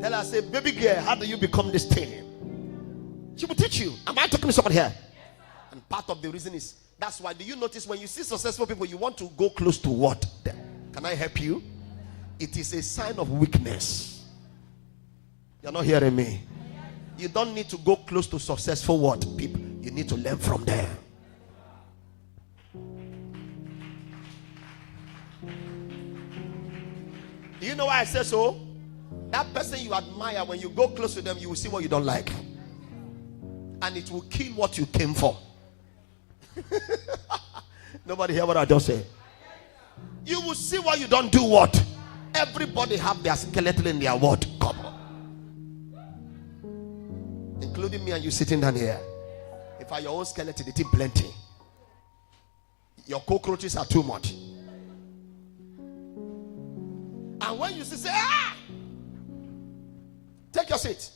Tell her, say, baby girl, how do you become this thing? She will teach you. Am I talking to somebody here? And part of the reason is, that's why, do you notice when you see successful people, you want to go close to what? Can I help you? It is a sign of weakness. You're not hearing me. You don't need to go close to successful what? People. You need to learn from them. Do you know why I say so? That person you admire, when you go close to them, you will see what you don't like. And it will kill what you came for. Nobody hear what I just said? You will see what you don't do what? Everybody have their skeleton in their what? Cupboard. Including me and you sitting down here. If I your own skeleton, it is plenty. Your cockroaches are too much. And when you say, ah, take your seat.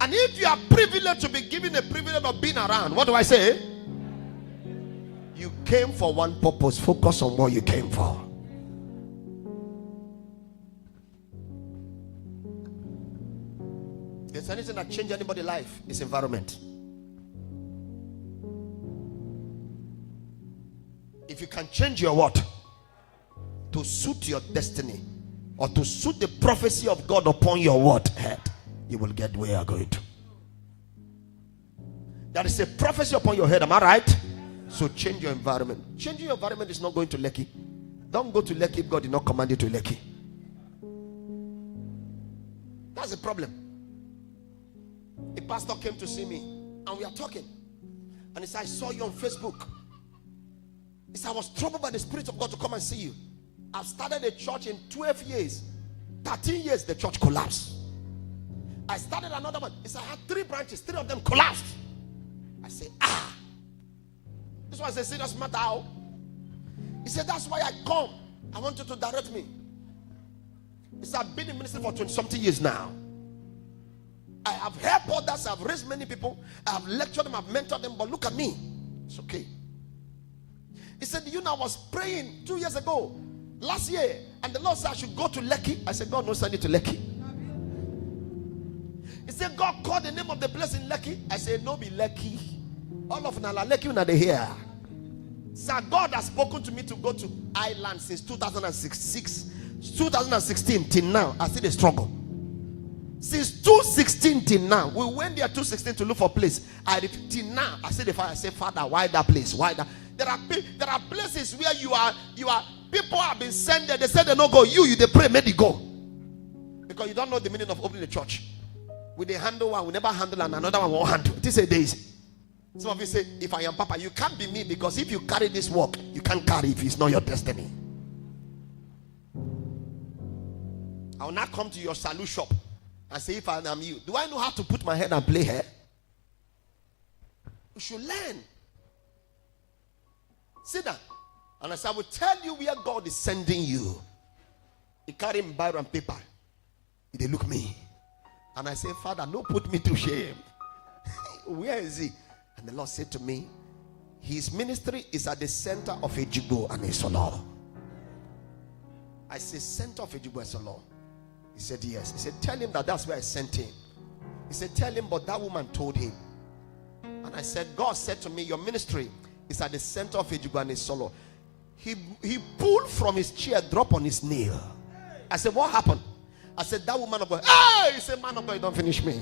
And if you are privileged to be given the privilege of being around, what do I say? You came for one purpose. Focus on what you came for. If there's anything that changes anybody's life, it's environment. If you can change your what? To suit your destiny, or to suit the prophecy of God upon your what? Head, you will get where you are going to. There is a prophecy upon your head, am I right? So change your environment. Changing your environment is not going to Lekki. Don't go to Lekki if God did not command you to Lekki. That's the problem. A pastor came to see me and we are talking, and he said, I saw you on Facebook. He said, I was troubled by the Spirit of God to come and see you. I've started a church in 12 years. 13 years the church collapsed. I started another one. He said, I had 3 branches, 3 of them collapsed. I said, ah, this was a serious matter. He said, that's why I come. I want you to direct me. He said, I've been in ministry for 20-something years now. I have helped others. I've raised many people. I have lectured them. I've mentored them. But look at me. It's okay. He said, you know, I was praying 2 years ago, last year, and the Lord said I should go to Lekki. I said, God knows I need to Lekki. He said, God called the name of the place in Lekki. I said, no, be Lekki. All of Nala Lekki na they here. Sir, God has spoken to me to go to Ireland since 2016 till now. I see the struggle. Since 2016 till now, we went there 2016 to look for a place. Till now, I see the fire. I say, Father, why that place? Why that? There are places where you are people have been sent there. They said they no go. They pray, maybe go. Because you don't know the meaning of opening the church. With the handle one, we never handle, and another one won't handle. It is a daisy. Some of you say, if I am Papa, you can't be me, because if you carry this work, you can't carry if it's not your destiny. I will not come to your salute shop and say, if I am you, do I know how to put my head and play hair? You should learn. Sit down. And as I will tell you where God is sending you, he carry Bible and paper. They look me. And I say, Father, no put me to shame. Where is he? And the Lord said to me, his ministry is at the center of Ejigbo and Esolo. I said, center of Ejigbo and Esolo. He said, yes. He said, tell him that that's where I sent him. He said, tell him, but that woman told him. And I said, God said to me, your ministry is at the center of Ejigbo and Esolo. He pulled from his chair, dropped on his knee. I said, what happened? I said, that woman of God. Hey! He said, man of God, you don't finish me.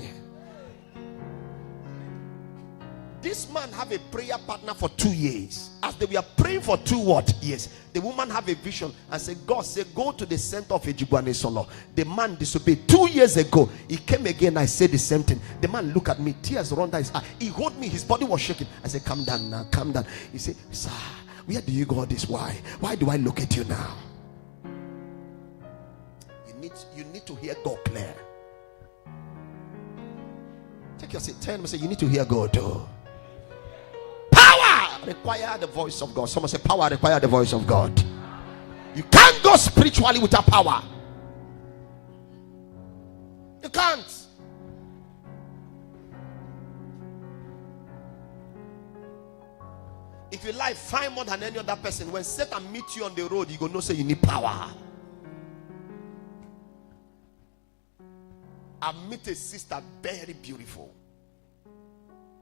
This man have a prayer partner for 2 years. As they were praying for 2 years, the woman have a vision and said, God said, go to the center of Ejigbo and Esolo. The man disobeyed. 2 years ago, he came again. I said the same thing. The man looked at me, tears run down his eye. He hold me, his body was shaking. I said, calm down now, calm down. He said, sir, where do you go this? Why do I look at you now? You need to hear God clear. Take your seat. Tell him, say, you need to hear God too. Power require the voice of God. Someone say, power require the voice of God. You can't go spiritually without power. You can't. If you like, find more than any other person. When Satan meets you on the road, you go know say you need power. I met a sister very beautiful.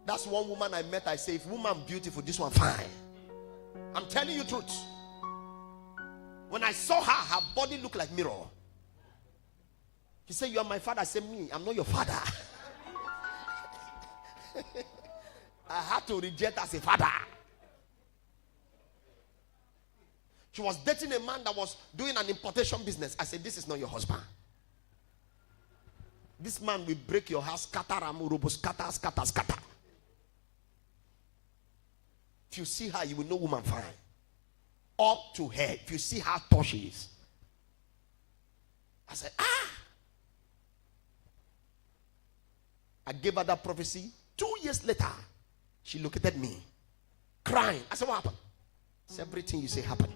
That's one woman I met. I say, if woman beautiful, this one fine. I'm telling you truth. When I saw her, her body looked like mirror. He said, you are my father. I said, me, I'm not your father. I had to reject as a father. She was dating a man that was doing an importation business. I said, this is not your husband. This man will break your house, scatter, scatter, scatter, scatter. If you see her, you will know woman fine. Up to her. If you see how tall she is. I said, I gave her that prophecy. 2 years later, she looked at me, crying. I said, what happened? I said, everything you say happened.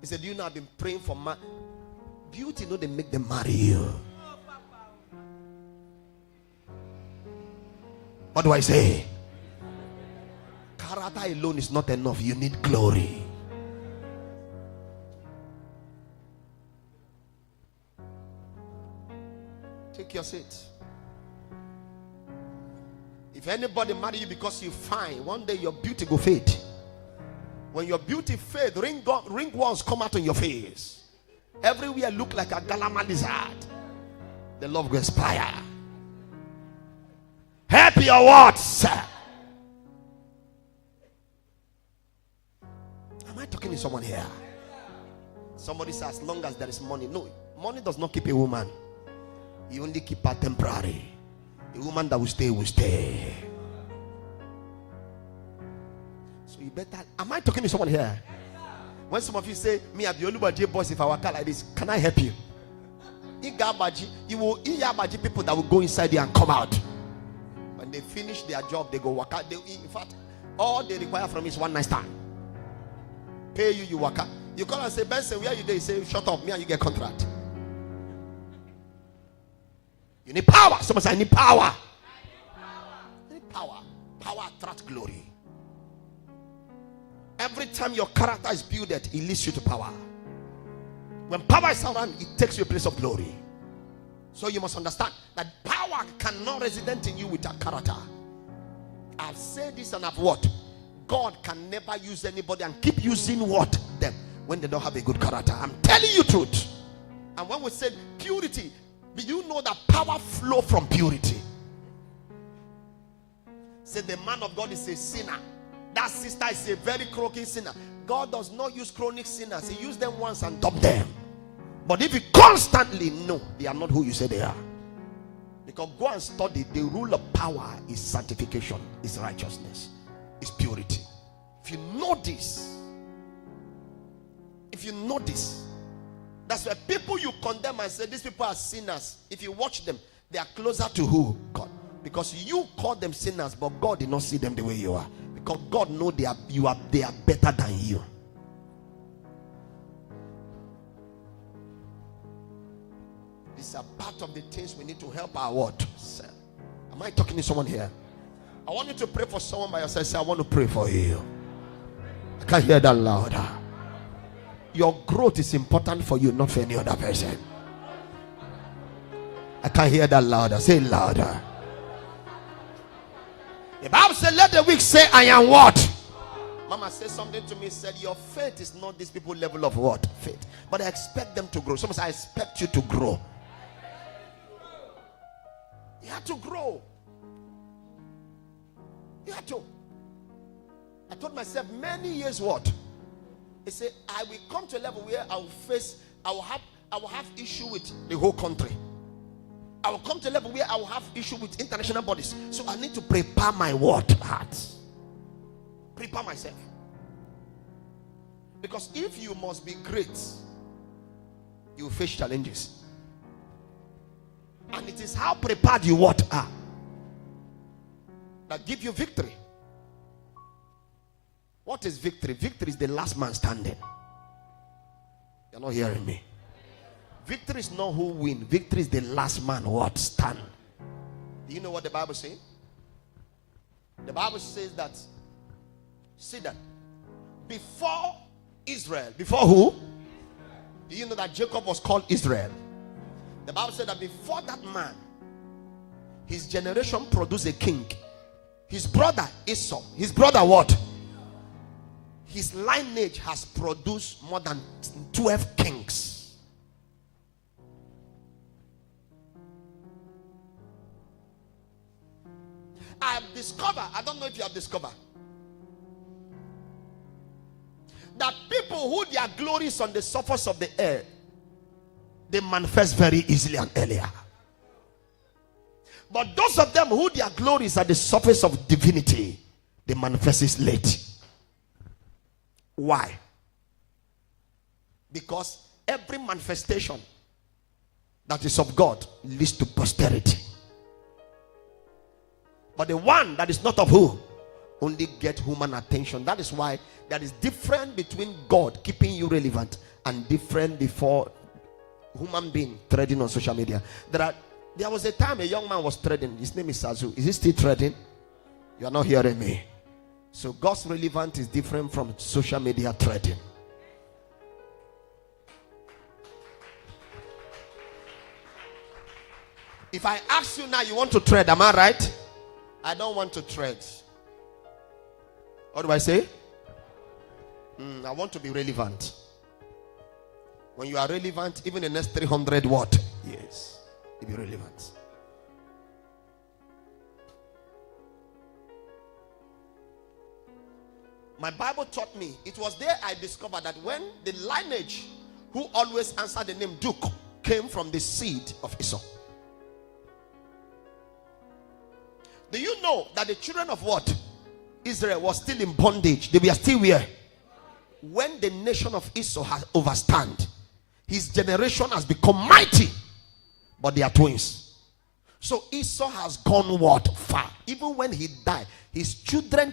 He said, do you know I've been praying for beauty, they make them marry you. What do I say? Character alone is not enough. You need glory. Take your seat. If anybody marry you because you fine, one day your beauty go fade. When your beauty fade, ringworms come out on your face. Everywhere look like a galama lizard. The love will expire. Happy or what, sir? Am I talking to someone here? Somebody says, as long as there is money. No, money does not keep a woman. You only keep her temporary. A woman that will stay will stay. So you better. Am I talking to someone here? When some of you say, me at the Olubaji boss, if I work out like this, can I help you? You will Iyabaji people that will go inside there and come out. When they finish their job, they go work out. In fact, all they require from you is one night stand. Pay you, you work out. You call and say, Benson, where are you there? You say, shut up, me and you get contract. You need power. Someone say, I need power. You need power. Power attracts glory. Every time your character is built, it leads you to power. When power is around, it takes you a place of glory. So you must understand that power cannot resident in you without character. I've said this and I've what? God can never use anybody and keep using what? Them when they don't have a good character. I'm telling you truth. And when we said purity, do you know that power flow from purity? Say the man of God is a sinner. That sister is a very croaking sinner. God does not use chronic sinners. He used them once and dump them. But if you constantly know they are not who you say they are. Because go and study. The rule of power is sanctification, is righteousness, is purity. If you know this, that's why people you condemn and say these people are sinners. If you watch them, they are closer to who? God. Because you call them sinners, but God did not see them the way you are. Because God knows they are better than you. These are part of the things we need to help our what? Am I talking to someone here? I want you to pray for someone by yourself. Say, I want to pray for you. I can't hear that louder. Your growth is important for you, not for any other person. I can't hear that louder. Say it louder. The Bible said, let the weak say, I am what? Mama said something to me, said, your faith is not this people level of what? Faith. But I expect them to grow. Someone said, I expect you to grow. You have to grow. You have to. I told myself many years what? He said, I will come to a level where I will have issue with the whole country. I will come to a level where I will have issue with international bodies. So I need to prepare my what? Heart. Prepare myself. Because if you must be great, you will face challenges. And it is how prepared you what are that give you victory. What is victory? Victory is the last man standing. You're not hearing me. Victory is not who win. Victory is the last man what stand. Do you know what the Bible says? The Bible says that, see that, before Israel, before who? Do you know that Jacob was called Israel? The Bible said that before that man, his generation produced a king. His brother Esau. His brother what? His lineage has produced more than 12 kings. I have discovered, I don't know if you have discovered, that people who their glory is on the surface of the earth, they manifest very easily and earlier. But those of them who their glory is at the surface of divinity, they manifest it late. Why? Because every manifestation that is of God leads to posterity. But the one that is not of who only get human attention. That is why there is difference between God keeping you relevant and different before human being trading on social media. There was a time a young man was trading. His name is Sazu. Is he still trading? You are not hearing me. So God's relevance is different from social media trading. If I ask you now, you want to trade, am I right? I don't want to trade. What do I say? I want to be relevant. When you are relevant, even the next 300 what? Yes, you'll be relevant. My Bible taught me, it was there I discovered that when the lineage who always answered the name Duke came from the seed of Esau. Do you know that the children of what? Israel was still in bondage. They were still where? When the nation of Esau has overstand, his generation has become mighty, but they are twins. So Esau has gone what? Far. Even when he died, his children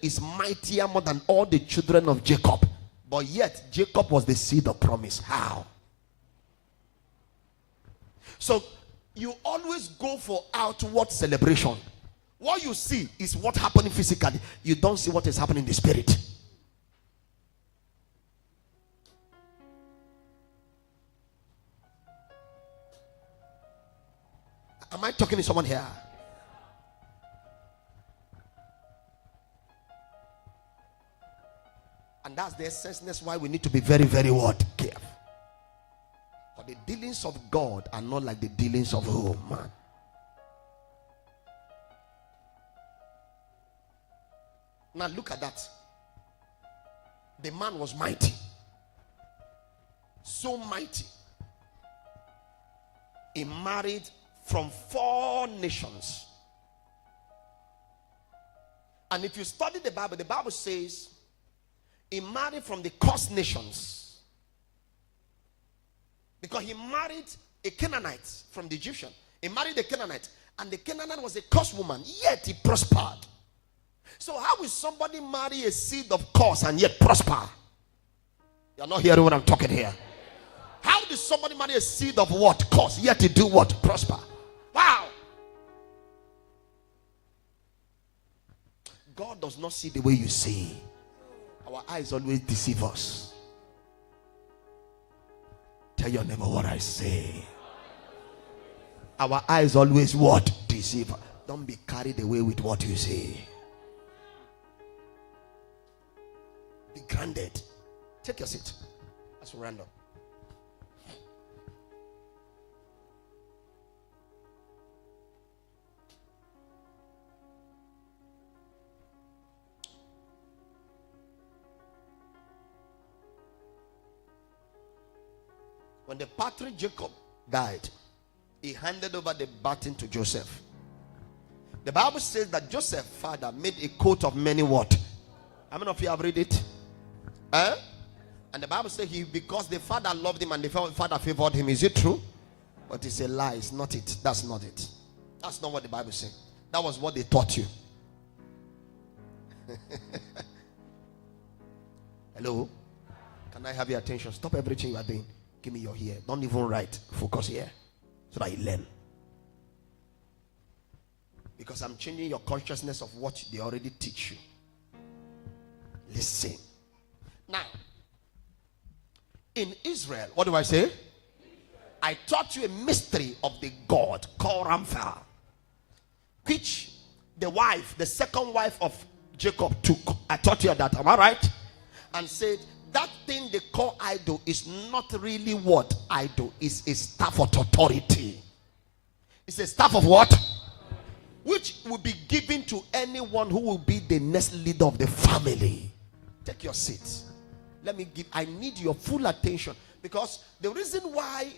is mightier more than all the children of Jacob. But yet, Jacob was the seed of promise. How? So, you always go for outward celebration. What you see is what happening physically. You don't see what is happening in the spirit. Am I talking to someone here? And that's the essence. That's why we need to be very, very what? Careful. For the dealings of God are not like the dealings of who, man. Now look at that. The man was mighty. So mighty. He married from 4 nations. And if you study the Bible says he married from the cursed nations. Because he married a Canaanite from the Egyptian. He married a Canaanite. And the Canaanite was a cursed woman. Yet he prospered. So how will somebody marry a seed of curse and yet prosper? You're not hearing what I'm talking here. How does somebody marry a seed of what? Curse, yet he do what? Prosper. Wow. God does not see the way you see. Our eyes always deceive us. Tell your neighbor what I say. Our eyes always what? Deceive. Don't be carried away with what you see. Be grounded. Take your seat. That's random. When the patriarch Jacob died, he handed over the baton to Joseph. The Bible says that Joseph's father made a coat of many what? How many of you have read it? And the Bible says because the father loved him and the father favored him. Is it true? But it's a lie. It's not it. That's not it. That's not what the Bible says. That was what they taught you. Hello? Can I have your attention? Stop everything you are doing. Give me your ear. Don't even write. Focus here. So that you learn. Because I'm changing your consciousness of what they already teach you. Listen. Now, In Israel, what do I say? I taught you a mystery of the god called Ramphel, which the second wife of Jacob took. I taught you that, am I right? And said that thing they call idol is not really what idol is. A staff of authority. It's a staff of what? Which will be given to anyone who will be the next leader of the family. Take your seat. I need your full attention, because the reason why